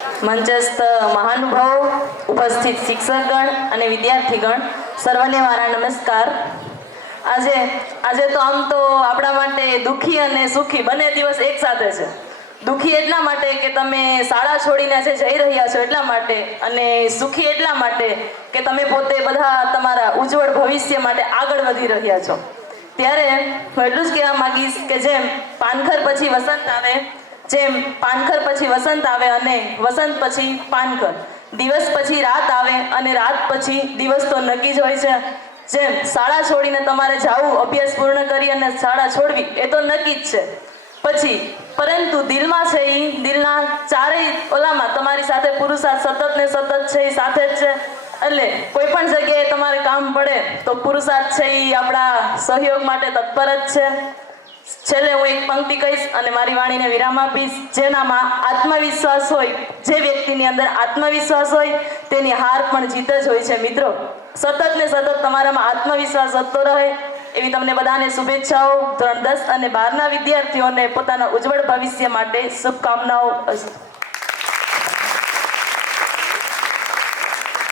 મંચસ્થ મહાનુભાવો, ઉપસ્થિત શિક્ષકગણ અને વિદ્યાર્થીગણ, સર્વને મારા નમસ્કાર। આજે તો આમ તો આપણા માટે દુઃખી અને સુખી બંને દિવસ એક સાથે છે। દુઃખી એટલા માટે કે તમે શાળા છોડીને જે જઈ રહ્યા છો એટલા માટે, અને સુખી એટલા માટે કે તમે પોતે બધા તમારા ઉજ્જવળ ભવિષ્ય માટે આગળ વધી રહ્યા છો। ત્યારે હું એટલું જ કહેવા માંગીશ કે જેમ પાનખર પછી વસંત આવે અને વસંત પછી પાનખર, દિવસ પછી રાત આવે અને રાત પછી દિવસ તો નક્કી જ હોય છે। જેમ શાળા છોડીને તમારે જાવું, અભ્યાસ પૂર્ણ કરી અને શાળા છોડવી એ તો નક્કી જ છે પછી, પરંતુ દિલમાં છે એ દિલના ચારેય ઓલામાં તમારી સાથે પુરુષાર્થ સતત ને સતત છે એ સાથે જ છે। એટલે કોઈ પણ જગ્યાએ તમારે કામ પડે તો પુરુષાર્થ છે એ આપણા સહયોગ માટે તત્પર જ છે। છેલ્લે હું એક પંક્તિ કહીશ અને મારી વાણીને વિરામ આપીશ। જેનામાં આત્મવિશ્વાસ હોય, જે વ્યક્તિની અંદર આત્મવિશ્વાસ હોય તેની હાર પણ જીત જ હોય છે। મિત્રો, સતત ને સતત તમારામાં આત્મવિશ્વાસ વધતો રહે એવી તમને બધાને શુભેચ્છાઓ। ધોરણ 10 અને 12ના વિદ્યાર્થીઓને પોતાના ઉજ્જવળ ભવિષ્ય માટે શુભકામનાઓ।